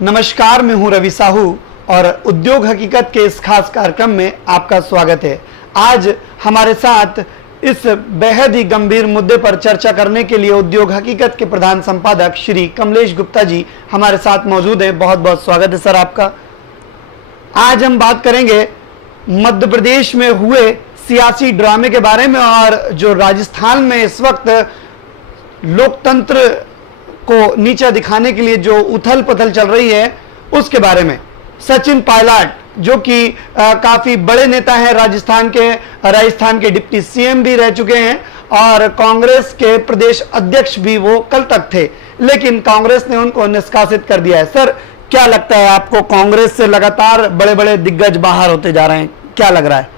नमस्कार, मैं हूं रवि साहू और उद्योग हकीकत के इस खास कार्यक्रम में आपका स्वागत है। आज हमारे साथ इस बेहद ही गंभीर मुद्दे पर चर्चा करने के लिए उद्योग हकीकत के प्रधान संपादक श्री कमलेश गुप्ता जी हमारे साथ मौजूद हैं। बहुत बहुत स्वागत है सर आपका। आज हम बात करेंगे मध्य प्रदेश में हुए सियासी ड्रामे के बारे में और जो राजस्थान में इस वक्त लोकतंत्र को नीचा दिखाने के लिए जो उथल पुथल चल रही है उसके बारे में। सचिन पायलट जो कि काफी बड़े नेता हैं राजस्थान के डिप्टी सीएम भी रह चुके हैं और कांग्रेस के प्रदेश अध्यक्ष भी वो कल तक थे, लेकिन कांग्रेस ने उनको निष्कासित कर दिया है। सर, क्या लगता है आपको, कांग्रेस से लगातार बड़े बड़े दिग्गज बाहर होते जा रहे हैं, क्या लग रहा है?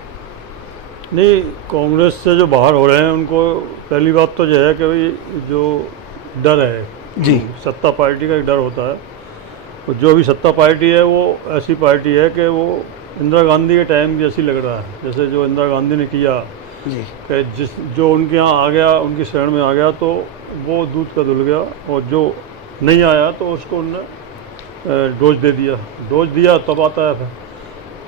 नहीं, कांग्रेस से जो बाहर हो रहे हैं उनको पहली बात तो यह है कि भाई जो डर है जी, सत्ता पार्टी का एक डर होता है। तो जो भी सत्ता पार्टी है वो ऐसी पार्टी है कि वो इंदिरा गांधी के टाइम जैसी लग रहा है, जैसे जो इंदिरा गांधी ने किया जी, कि जो उनके यहाँ आ गया, उनकी शरण में आ गया तो वो दूध का धुल गया, और जो नहीं आया तो उसको उन्होंने डोज दिया तब आता है।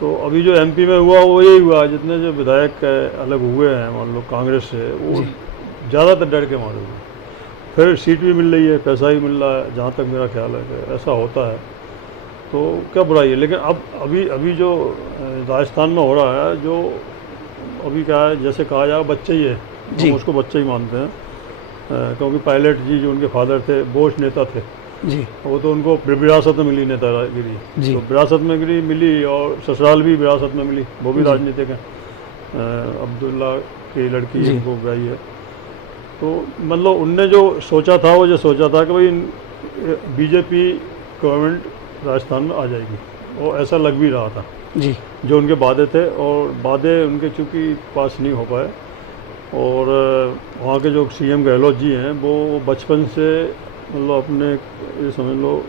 तो अभी जो एमपी में हुआ वो यही हुआ, जितने जो विधायक अलग हुए हैं मान लो कांग्रेस से, वो ज़्यादातर डर के मारे हुए। फिर सीट भी मिल रही है, पैसा भी मिल रहा है, जहाँ तक मेरा ख्याल है कि ऐसा होता है, तो क्या बुराई है। लेकिन अब अभी जो राजस्थान में हो रहा है, जो अभी क्या है, जैसे कहा जाए बच्चे ही है, हम उसको बच्चे ही मानते हैं, क्योंकि पायलट जी जो उनके फादर थे वरिष्ठ नेता थे जी, वो तो उनको विरासत में मिली नेतागिरी, तो विरासत में मिली और ससुराल भी विरासत में मिली, वो भी राजनीतिक हैं। अब्दुल्ला की लड़की उनको ब्याई है। तो मतलब उनने जो सोचा था वो सोचा था कि भाई बीजेपी गवर्नमेंट राजस्थान में आ जाएगी, और ऐसा लग भी रहा था जी, जो उनके वादे थे, और वादे उनके चूँकि पास नहीं हो पाए। और वहाँ के जो सीएम गहलोत जी हैं वो बचपन से मतलब अपने ये समझ लो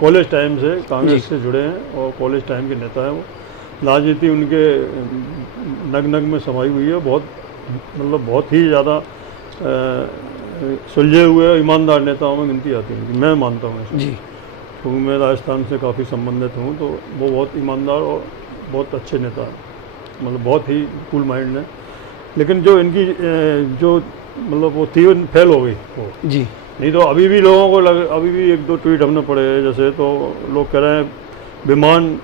कॉलेज टाइम से कांग्रेस से जुड़े हैं और कॉलेज टाइम के नेता हैं। वो राजनीति उनके नग में समाई हुई है, बहुत ही ज़्यादा सुलझे हुए ईमानदार नेताओं में गिनती आती है, मैं मानता हूँ जी, क्योंकि मैं राजस्थान से काफ़ी संबंधित हूँ। तो वो बहुत ईमानदार और बहुत अच्छे नेता हैं, मतलब बहुत ही कूल माइंड है। लेकिन जो इनकी जो मतलब वो थी वो फेल हो गई वो जी। नहीं तो अभी भी लोगों को अभी भी एक दो ट्वीट हमने पढ़े जैसे, तो लोग कह रहे हैं विमान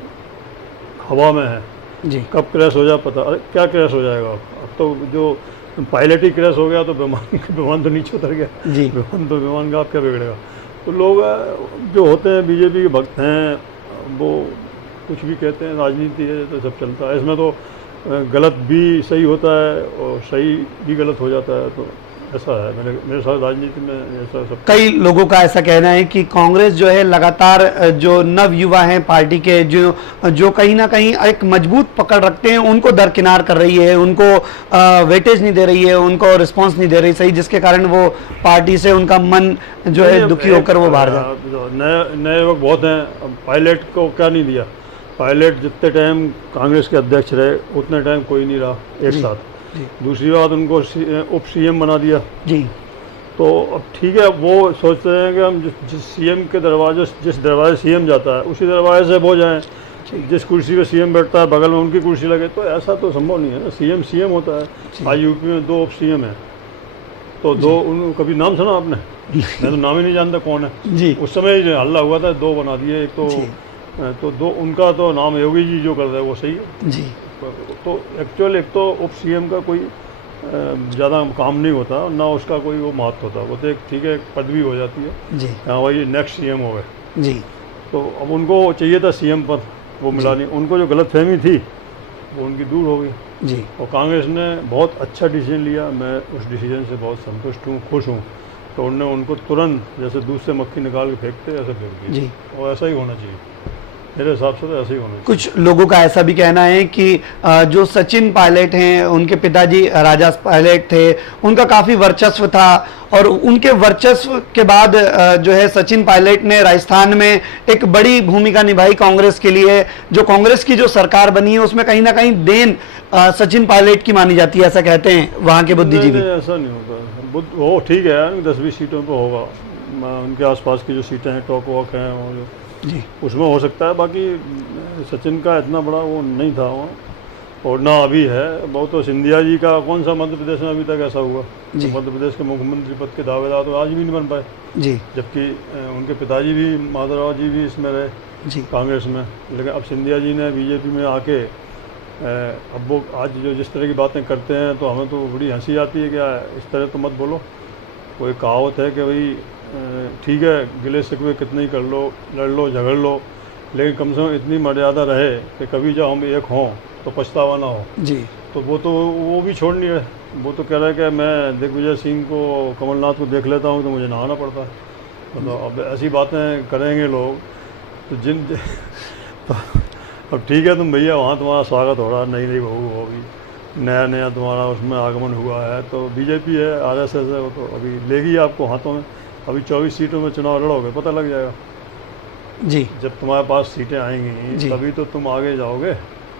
हवा में है जी, कब क्रैश हो जाए पता। अरे क्या क्रैश हो जाएगा, अब तो जो पायलट ही क्रैश हो गया तो विमान तो नीचे उतर गया जी, विमान का आप क्या बिगड़ेगा। तो लोग जो होते हैं बीजेपी के भक्त हैं, वो कुछ भी कहते हैं, राजनीति है तो सब चलता है इसमें, तो गलत भी सही होता है और सही भी गलत हो जाता है। तो ऐसा है मेरे साथ राजनीति में ऐसा सब। कई लोगों का ऐसा कहना है कि कांग्रेस जो है लगातार जो नव युवा हैं पार्टी के, जो कहीं ना कहीं एक मजबूत पकड़ रखते हैं, उनको दरकिनार कर रही है, उनको वेटेज नहीं दे रही है, उनको रिस्पांस नहीं दे रही सही, जिसके कारण वो पार्टी से उनका मन जो है दुखी होकर वो बाहर जाए। नए लोग बहुत हैं। अब पायलट को क्या नहीं दिया, पायलट जितने टाइम कांग्रेस के अध्यक्ष रहे उतने टाइम कोई नहीं रहा एक साथ। दूसरी बात, उनको उप सीएम बना दिया जी। तो अब ठीक है, वो सोचते हैं कि हम जिस सीएम के जिस दरवाजे सीएम जाता है उसी दरवाजे से वो जाएं, जिस कुर्सी पे सीएम बैठता है बगल में उनकी कुर्सी लगे। तो ऐसा तो संभव नहीं है ना, सीएम होता है। आज यूपी में 2 उप सीएम हैं, तो कभी नाम सुना आपने? मैं तो नाम ही नहीं जानता कौन है जी। उस समय हल्ला हुआ था, 2 बना दिए। एक तो 2 उनका तो नाम योगी जी जो कर रहे हैं वो सही है जी। तो एक्चुअल एक तो उप सीएम का कोई ज़्यादा काम नहीं होता, ना उसका कोई वो महत्व होता, वो तो एक ठीक है पदवी हो जाती है जी। हाँ भाई नेक्स्ट सीएम हो गए जी। तो अब उनको चाहिए था सीएम पर, वो मिला नहीं। उनको जो गलतफहमी थी वो उनकी दूर हो गई जी। और कांग्रेस ने बहुत अच्छा डिसीजन लिया, मैं उस डिसीजन से बहुत संतुष्ट हूँ, खुश हूँ। तो उन्होंने उनको तुरंत जैसे दूध से मक्खी निकाल के फेंकते ऐसे फेंक दिया जी। और ऐसा ही होना चाहिए, मेरे हिसाब से तो ऐसे ही होना चाहिए। कुछ लोगों का ऐसा भी कहना है कि जो सचिन पायलट हैं, उनके पिताजी राजा पायलट थे, उनका काफी वर्चस्व था, और उनके वर्चस्व के बाद जो है सचिन पायलट ने राजस्थान में एक बड़ी भूमिका निभाई कांग्रेस के लिए। जो कांग्रेस की जो सरकार बनी है उसमें कहीं ना कहीं देन सचिन पायलट की मानी जाती है, ऐसा कहते हैं वहाँ के बुद्धिजीवी। ऐसा नहीं होता, वो ठीक है 10-20 सीटों पर होगा, उनके आसपास की जो सीटें हैं टॉक वॉक हैं, वो जो जी उसमें हो सकता है। बाकी सचिन का इतना बड़ा वो नहीं था वहाँ, और ना अभी है। वो तो सिंधिया जी का कौन सा मध्य प्रदेश में अभी तक ऐसा हुआ, जी। तो मध्य प्रदेश के मुख्यमंत्री पद के दावेदार तो आज भी नहीं बन पाए, जी जबकि उनके पिताजी भी माधवराव जी भी इसमें रहे जी कांग्रेस में। लेकिन अब सिंधिया जी ने बीजेपी में आके अब वो आज जो जिस तरह की बातें करते हैं तो हमें तो बड़ी हंसी आती है कि इस तरह तो मत बोलो। कोई कहावत है कि भाई ठीक है, गिले शिकवे कितने ही कर लो, लड़ लो, झगड़ लो, लेकिन कम से कम इतनी मर्यादा रहे कि कभी जब हम एक हों तो पछतावा ना हो। जी। तो वो भी छोड़ नहीं रहे। वो तो कह रहा है कि मैं दिग्विजय सिंह को, कमलनाथ को देख लेता हूँ तो मुझे नहाना पड़ता है। मतलब अब ऐसी बातें करेंगे लोग तो तो अब ठीक है, तुम भैया वहाँ तुम्हारा स्वागत हो रहा, नई नई बहू हो, अभी नया नया तुम्हारा उसमें आगमन हुआ है, तो बीजेपी है, आरएसएस है, वो तो अभी लेगी आपको हाथों में। अभी 24 सीटों में चुनाव लड़ोगे, पता लग जाएगा जी। जब तुम्हारे पास सीटें आएंगी तभी तो तुम आगे जाओगे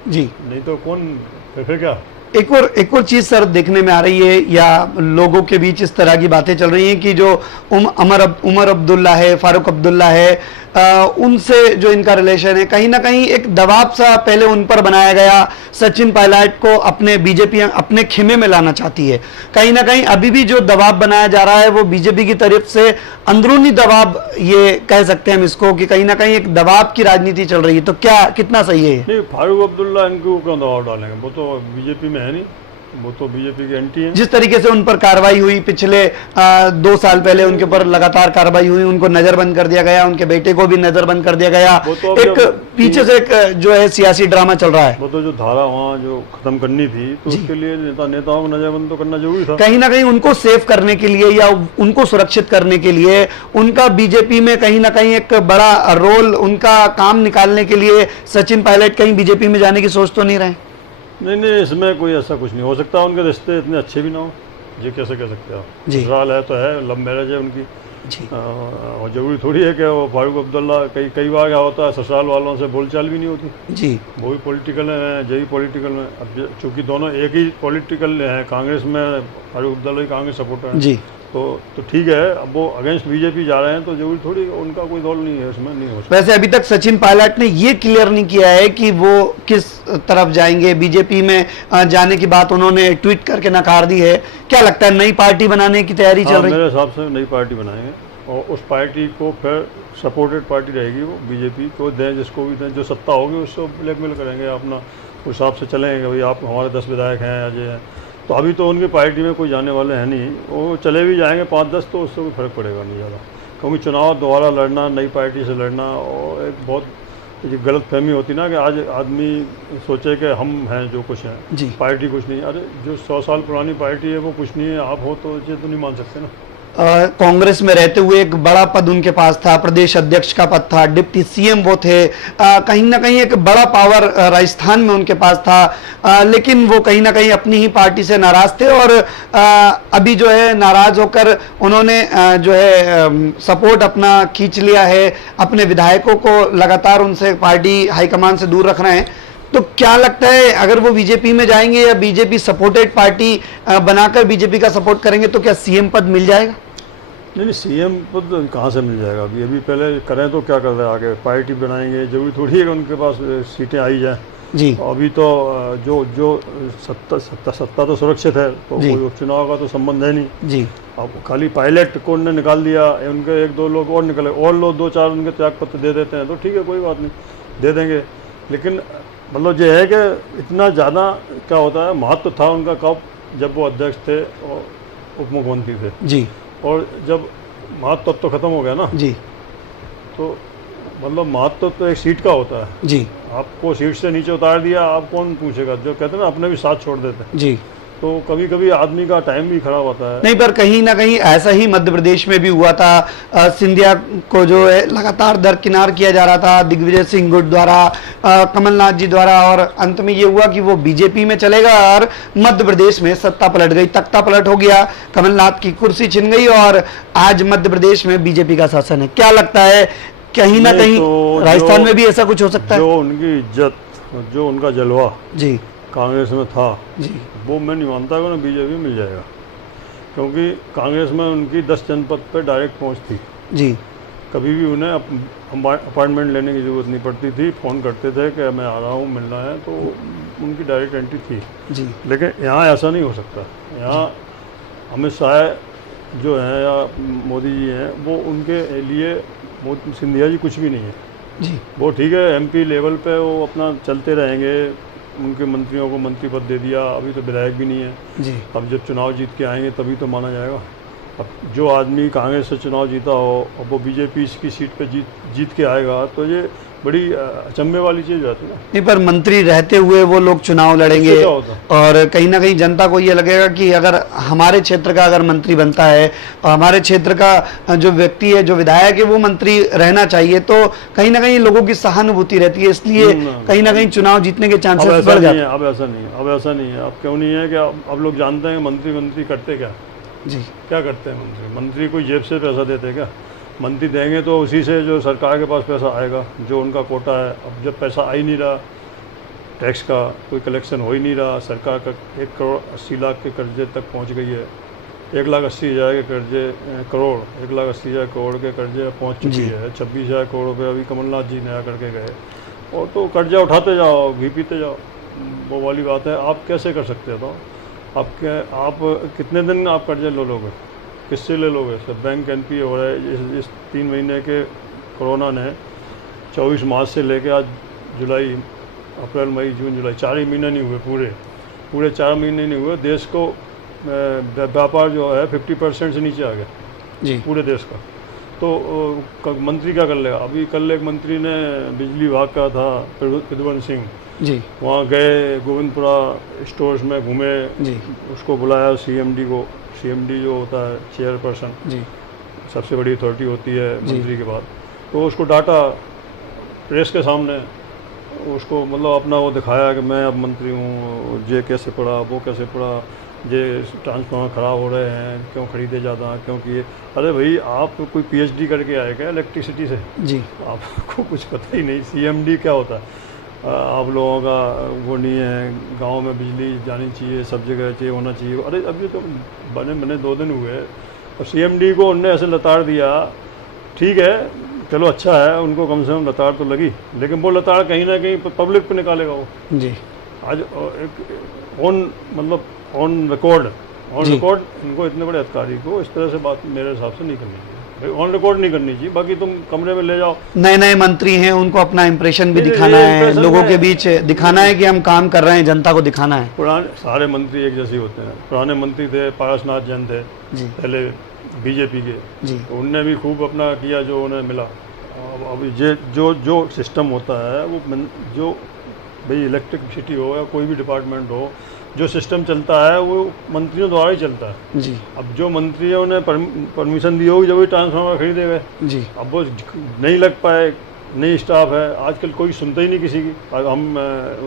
जी। नहीं तो कौन, फिर क्या। एक और चीज सर देखने में आ रही है, या लोगों के बीच इस तरह की बातें चल रही हैं कि जो उमर अब्दुल्ला है, फारूक अब्दुल्ला है, उनसे जो इनका रिलेशन है, कहीं ना कहीं एक दबाव सा पहले उन पर बनाया गया। सचिन पायलट को अपने बीजेपी अपने खेमे में लाना चाहती है। कहीं ना कहीं अभी भी जो दबाव बनाया जा रहा है वो बीजेपी की तरफ से अंदरूनी दबाव, ये कह सकते हैं हम इसको, कि कहीं ना कहीं एक दबाव की राजनीति चल रही है। तो क्या कितना सही है? नहीं, फारूक अब्दुल्ला इनको क्यों दबाव डालेंगे, वो तो बीजेपी में है नहीं, वो तो बीजेपी के एंटी है। जिस तरीके से उन पर कार्रवाई हुई पिछले 2 साल पहले, उनके ऊपर लगातार कार्रवाई हुई, उनको नजरबंद कर दिया गया, उनके बेटे को भी नजरबंद कर दिया गया। तो एक पीछे से एक जो है सियासी ड्रामा चल रहा है। वो तो जो धारा वहाँ जो खत्म करनी थी तो उसके लिए नेताओं को नजरबंद तो करना जरूरी था। कहीं ना कहीं उनको सेव करने के लिए या उनको सुरक्षित करने के लिए उनका बीजेपी में कहीं ना कहीं एक बड़ा रोल, उनका काम निकालने के लिए सचिन पायलट कहीं बीजेपी में जाने की सोच तो नहीं रहे? नहीं, इसमें कोई ऐसा कुछ नहीं हो सकता। उनके रिश्ते इतने अच्छे भी ना हो, ये कैसे कह सकते हो। ससुराल है तो है, लव मैरिज है उनकी जी। और जरूरी थोड़ी है कि वो फारूक अब्दुल्ला, कई बार क्या होता है ससुराल वालों से बोलचाल भी नहीं होती जी। वो भी पॉलिटिकल है, जय पॉलिटिकल में। अब चूँकि दोनों एक ही पॉलिटिकल हैं, कांग्रेस में फारूक अब्दुल्ला कांग्रेस सपोर्टर है जी, तो ठीक है। अब वो अगेंस्ट बीजेपी जा रहे हैं तो जरूरी थोड़ी उनका कोई रोल नहीं है उसमें, नहीं हो सकता। वैसे अभी तक सचिन पायलट ने ये क्लियर नहीं किया है कि वो किस तरफ जाएंगे। बीजेपी में जाने की बात उन्होंने ट्वीट करके नकार दी है। क्या लगता है, नई पार्टी बनाने की तैयारी चल रही है? मेरे हिसाब से नई पार्टी बनाएंगे और उस पार्टी को फिर सपोर्टेड पार्टी रहेगी, वो बीजेपी को दें, जिसको भी दें, जो सत्ता होगी उसको ब्लैकमेल करेंगे, अपना उस हिसाब से चलेंगे। भाई आप हमारे 10 विधायक हैं, अजय हैं, तो अभी तो उनकी पार्टी में कोई जाने वाले हैं नहीं। वो चले भी जाएंगे 5-10 तो उससे कोई फर्क पड़ेगा नहीं ज़्यादा, क्योंकि चुनाव दोबारा लड़ना, नई पार्टी से लड़ना, और एक बहुत गलत फहमी होती ना कि आज आदमी सोचे कि हम हैं जो कुछ हैं, पार्टी कुछ नहीं। अरे जो 100 साल पुरानी पार्टी है वो कुछ नहीं है, आप हो तो ये तो नहीं मान सकते ना। कांग्रेस में रहते हुए एक बड़ा पद उनके पास था, प्रदेश अध्यक्ष का पद था, डिप्टी सीएम वो थे, कहीं ना कहीं एक बड़ा पावर राजस्थान में उनके पास था, लेकिन वो कहीं ना कहीं अपनी ही पार्टी से नाराज थे। और अभी जो है नाराज होकर उन्होंने जो है सपोर्ट अपना खींच लिया है, अपने विधायकों को लगातार उनसे पार्टी हाईकमान से दूर रख रहे हैं। तो क्या लगता है, अगर वो बीजेपी में जाएंगे या बीजेपी सपोर्टेड पार्टी बनाकर बीजेपी का सपोर्ट करेंगे तो क्या सीएम पद मिल जाएगा? नहीं, सीएम पद कहाँ से मिल जाएगा। अभी पहले करें तो क्या कर रहे हैं, आगे पार्टी बनाएंगे, जरूरी थोड़ी है कि उनके पास सीटें आई जाएं जी। अभी तो जो सत्ता तो सुरक्षित है, तो कोई उपचुनाव का तो संबंध है नहीं जी। अब खाली पायलट को उन्होंने निकाल दिया, उनके 1-2 लोग और निकले, और लोग 2-4 उनके त्याग पत्र दे देते हैं तो ठीक है, कोई बात नहीं, दे देंगे। लेकिन मतलब ये है कि इतना ज़्यादा क्या होता है, महत्व था उनका कब, जब वो अध्यक्ष थे और उप मुख्यमंत्री थे जी, और जब महत्व तो खत्म हो गया ना जी, तो मतलब महत्व तो एक सीट का होता है जी। आपको सीट से नीचे उतार दिया, आप कौन पूछेगा, जो कहते हैं ना अपने भी साथ छोड़ देते हैं जी। तो कभी कभी आदमी का टाइम भी खराब होता है। नहीं, पर कहीं ना कहीं ऐसा ही मध्य प्रदेश में भी हुआ था। सिंधिया को जो है लगातार दरकिनार किया जा रहा था दिग्विजय सिंह गुट द्वारा, कमलनाथ जी द्वारा, और अंत में ये हुआ कि वो बीजेपी में चलेगा और मध्य प्रदेश में सत्ता पलट गई, तख्ता पलट हो गया, कमलनाथ की कुर्सी छिन गई और आज मध्य प्रदेश में बीजेपी का शासन है। क्या लगता है, कहीं ना कहीं तो राजस्थान में भी ऐसा कुछ हो सकता है? जो उनकी इज्जत, जो उनका जलवा जी कांग्रेस में था जी, वो मैं नहीं मानता कि उन्हें बीजेपी मिल जाएगा, क्योंकि कांग्रेस में उनकी 10 जनपद पे डायरेक्ट पहुंच थी जी। कभी भी उन्हें अपॉइंटमेंट लेने की ज़रूरत नहीं पड़ती थी, फ़ोन करते थे कि मैं आ रहा हूँ, मिलना है, तो उनकी डायरेक्ट एंट्री थी जी। लेकिन यहाँ ऐसा नहीं हो सकता। यहाँ अमित शाह जो हैं या मोदी जी हैं, वो उनके लिए सिंधिया जी कुछ भी नहीं है जी। वो ठीक है, एमपी लेवल पे वो अपना चलते रहेंगे, उनके मंत्रियों को मंत्री पद दे दिया, अभी तो विधायक भी नहीं है जी। अब जब चुनाव जीत के आएंगे तभी तो माना जाएगा। अब जो आदमी कांग्रेस से चुनाव जीता हो और वो बीजेपी की सीट पे जीत के आएगा तो ये बड़ी अचंभे वाली चीज़ रहती है ना। नहीं, पर मंत्री रहते हुए वो लोग चुनाव लड़ेंगे क्या होता? और कहीं ना कहीं जनता को ये लगेगा कि अगर हमारे क्षेत्र का अगर मंत्री बनता है और हमारे क्षेत्र का जो व्यक्ति है, जो विधायक है, वो मंत्री रहना चाहिए, तो कहीं ना कहीं लोगों की सहानुभूति रहती है, इसलिए कहीं ना कहीं चुनाव जीतने के चांसेस बढ़ जाते हैं। अब ऐसा नहीं है, अब ऐसा नहीं है। अब क्यों नहीं है कि अब लोग जानते हैं मंत्री करते क्या जी। क्या करते हैं मंत्री कोई जेब से पैसा देते हैं क्या? मंत्री देंगे तो उसी से जो सरकार के पास पैसा आएगा, जो उनका कोटा है। अब जब पैसा आ ही नहीं रहा, टैक्स का कोई कलेक्शन हो ही नहीं रहा, सरकार का 1 करोड़ 80 लाख के कर्जे तक पहुंच गई है, 1,80,000 के कर्जे करोड़ 1,80,000 करोड़ के कर्जे पहुंच चुकी है। 26,000 करोड़ रुपये अभी कमलनाथ जी नया करके गए, और तो कर्जा उठाते जाओ, घी पीते जाओ, वो वाली बात है। आप कैसे कर सकते हो? आप कितने दिन आप कर्जे लो लोगे, किससे ले लोगे? सब बैंक एनपीए हो रहा है। इस 3 महीने के कोरोना ने 24 मार्च से लेकर आज जुलाई, अप्रैल, मई, जून, जुलाई 4 ही महीने नहीं हुए, पूरे 4 महीने नहीं हुए, देश को व्यापार जो है 50% से नीचे आ गया जी, पूरे देश का। तो मंत्री क्या कर लेगा? अभी कल एक मंत्री ने बिजली विभाग का था, प्रद्युमन सिंह जी, वहाँ गए, गोविंदपुरा स्टोर्स में घूमे जी, उसको बुलाया सीएमडी को। सीएमडी जो होता है चेयरपर्सन, जी, सबसे बड़ी अथॉरिटी होती है मंत्री के बाद, तो उसको डांटा प्रेस के सामने, उसको मतलब अपना वो दिखाया कि मैं अब मंत्री हूँ, ये कैसे पड़ा, वो कैसे पड़ा, ये ट्रांसफार्मर ख़राब हो रहे हैं, क्यों खरीदे ज़्यादा, क्योंकि अरे भाई आप कोई पीएचडी करके आए क्या इलेक्ट्रिसिटी से? जी, आपको कुछ पता ही नहीं सीएमडी क्या होता है। आप लोगों का वो नहीं है, गांव में बिजली जानी चाहिए, सब जगह चाहिए, होना चाहिए। अरे अभी तो बने 2 दिन हुए और सीएमडी को उनने ऐसे लताड़ दिया। ठीक है, चलो अच्छा है, उनको कम से कम लताड़ तो लगी, लेकिन वो लताड़ कहीं ना कहीं पब्लिक पे निकालेगा वो जी। आज एक ऑन रिकॉर्ड इनको इतने बड़े अधिकारी को इस तरह से बात मेरे हिसाब से नहीं करनी चाहिए। ऑन रिकॉर्ड नहीं करनी चाहिए, बाकी तुम कमरे में ले जाओ। नए मंत्री हैं, उनको अपना इंप्रेशन भी दिखाना है, लोगों के बीच दिखाना है कि हम काम कर रहे हैं, जनता को दिखाना है। पुराने सारे मंत्री एक जैसे होते हैं। पुराने मंत्री थे, पारसनाथ जैन थे जी, पहले बीजेपी के जी, तो उनने भी खूब अपना किया जो उन्हें मिला। अब ये जो सिस्टम होता है वो जो भाई इलेक्ट्रिसिटी हो या कोई भी डिपार्टमेंट हो, जो सिस्टम चलता है वो मंत्रियों द्वारा ही चलता है जी। अब जो मंत्री है उन्हें परमिशन दी होगी जब भी ट्रांसफार्मर खरीदे गए जी, अब वो नहीं लग पाए, नई स्टाफ है, आजकल कोई सुनता ही नहीं किसी की। हम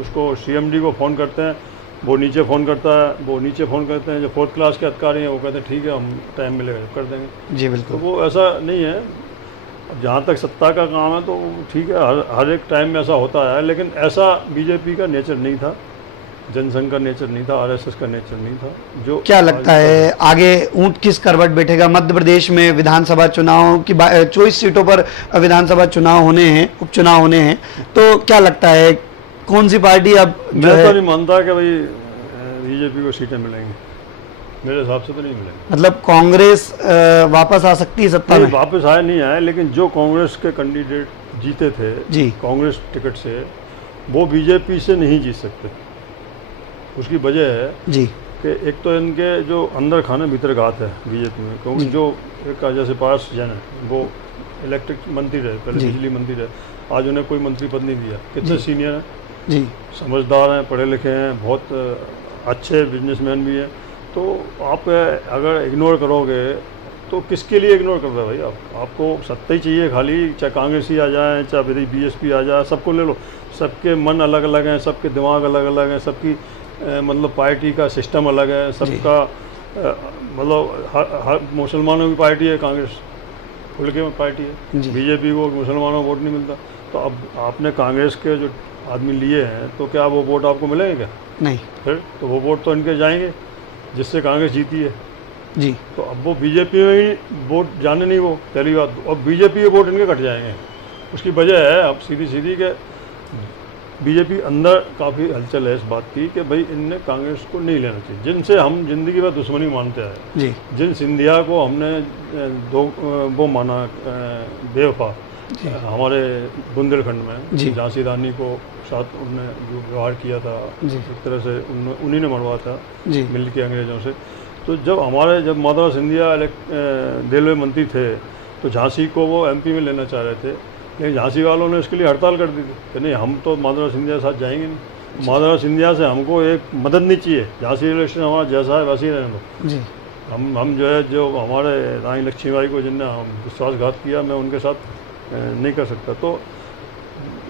उसको सीएमडी को फ़ोन करते हैं, वो नीचे फ़ोन करता है, वो नीचे फ़ोन करते हैं, जो 4th क्लास के अधिकारी हैं वो कहते हैं ठीक है हम टाइम मिलेगा कर देंगे। जी, तो बिल्कुल। वो ऐसा नहीं है। अब जहाँ तक सत्ता का काम है तो ठीक है, हर एक टाइम में ऐसा होता है, लेकिन ऐसा बीजेपी का नेचर नहीं था, जनसंघ का नेचर नहीं था, आरएसएस का नेचर नहीं था। जो क्या लगता है आगे ऊंट किस करवट बैठेगा? मध्य प्रदेश में विधानसभा चुनाव की 24 सीटों पर विधानसभा चुनाव होने हैं, उपचुनाव होने हैं, तो क्या लगता है कौन सी पार्टी अब जो मैं है? तो नहीं मानता कि भाई बीजेपी को सीटें मिलेंगी, मेरे हिसाब से तो नहीं मिलेंगी। मतलब कांग्रेस वापस आ सकती है सत्ता में? वापस आए नहीं आए, लेकिन जो कांग्रेस के कैंडिडेट जीते थे जी, कांग्रेस टिकट से, वो बीजेपी से नहीं जीत सकते। उसकी वजह है जी, कि एक तो इनके जो अंदर खाने भीतर घात है बीजेपी में, क्योंकि जो एक जैसे पारस जैन है वो इलेक्ट्रिक मंत्री रहे, पहले बिजली मंत्री रहे, आज उन्हें कोई मंत्री पद नहीं दिया। कितने सीनियर हैं जी, समझदार हैं, पढ़े लिखे हैं, बहुत अच्छे बिजनेसमैन भी हैं। तो आप अगर इग्नोर करोगे तो किसके लिए इग्नोर कर रहे हो भाई? आपको सत्ता ही चाहिए खाली, चाहे कांग्रेस ही आ जाए, चाहे बीएसपी आ जाए, सबको ले लो। सबके मन अलग अलग हैं, सबके दिमाग अलग अलग हैं, सबकी मतलब पार्टी का सिस्टम अलग है, सबका मतलब हर मुसलमानों की पार्टी है कांग्रेस, खुल के पार्टी है। बीजेपी को मुसलमानों को वोट नहीं मिलता। तो अब आपने कांग्रेस के जो आदमी लिए हैं तो क्या वो वोट आपको मिलेंगे क्या? नहीं। फिर तो वो वोट तो इनके जाएंगे जिससे कांग्रेस जीती है। जी। तो अब वो बीजेपी में ही वोट जाने नहीं, वो पहली बात। और बीजेपी के वोट इनके कट जाएंगे। उसकी वजह है अब सीधी सीधी के बीजेपी अंदर काफ़ी हलचल है इस बात की कि भाई इनने कांग्रेस को नहीं लेना चाहिए, जिनसे हम जिंदगी भर दुश्मनी मानते आए जी। जिन सिंधिया को हमने वो माना बेवफा हमारे बुंदेलखंड में, झांसी रानी को साथ उनने जो व्यवहार किया था एक तरह से उन्हीं ने मरवा था मिल के अंग्रेजों से। तो जब माधवराव सिंधिया रेलवे मंत्री थे तो झांसी को वो एमपी में लेना चाह रहे थे, लेकिन झांसी वालों ने उसके लिए हड़ताल कर दी थी कि नहीं, हम तो माधवराव सिंधिया के साथ जाएंगे नहीं। माधवराव सिंधिया से हमको एक मदद नहीं चाहिए, झांसी रेलवे स्टेशन हमारा जैसा है वैसे ही रहने दो। हम जो है जो हमारे रानी लक्ष्मीबाई को जिनने विश्वासघात किया, मैं उनके साथ नहीं कर सकता। तो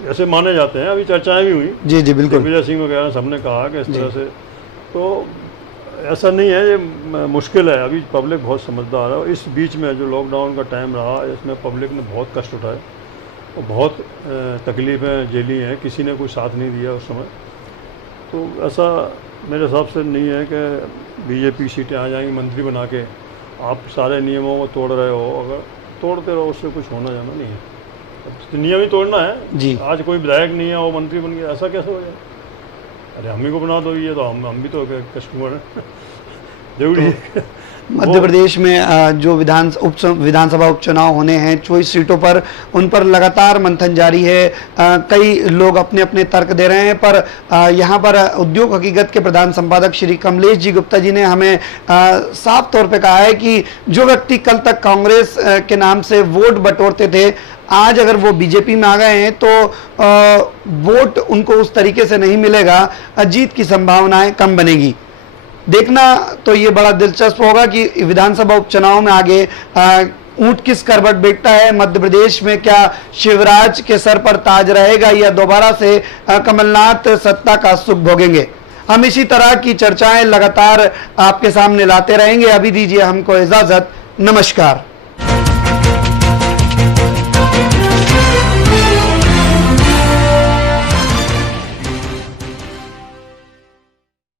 ऐसे माने जाते हैं। अभी चर्चाएं भी हुई, जी जी बिल्कुल, विजय सिंह वगैरह सबने कहा कि इस तरह से, तो ऐसा नहीं है, ये मुश्किल है। अभी पब्लिक बहुत समझदार है। इस बीच में जो लॉकडाउन का टाइम रहा, इसमें पब्लिक ने बहुत कष्ट उठाए और बहुत तकलीफ़ें झेली हैं, किसी ने कोई साथ नहीं दिया उस समय। तो ऐसा मेरे हिसाब से नहीं है कि बीजेपी सीटें आ जाएंगी मंत्री बना के। आप सारे नियमों को तोड़ रहे हो, अगर तोड़ते रहो उससे कुछ होना जाना नहीं है। तो नियम ही तोड़ना है जी। आज कोई विधायक नहीं है वो मंत्री बन गया, ऐसा कैसे हो जाए? अरे हम ही को बना दो, ये तो हम भी तो कस्टमर हैं। जरूरी है। मध्य प्रदेश में जो विधानसभा उपचुनाव होने हैं 24 सीटों पर, उन पर लगातार मंथन जारी है। कई लोग अपने अपने तर्क दे रहे हैं, पर यहाँ पर उद्योग हकीकत के प्रधान संपादक श्री कमलेश जी गुप्ता जी ने हमें साफ तौर पे कहा है कि जो व्यक्ति कल तक कांग्रेस के नाम से वोट बटोरते थे, आज अगर वो बीजेपी में आ गए हैं तो वोट उनको उस तरीके से नहीं मिलेगा, जीत की संभावनाएं कम बनेगी। देखना तो ये बड़ा दिलचस्प होगा कि विधानसभा उपचुनाव में आगे ऊंट किस करवट बैठता है। मध्य प्रदेश में क्या शिवराज के सर पर ताज रहेगा या दोबारा से कमलनाथ सत्ता का सुख भोगेंगे? हम इसी तरह की चर्चाएं लगातार आपके सामने लाते रहेंगे। अभी दीजिए हमको इजाजत, नमस्कार।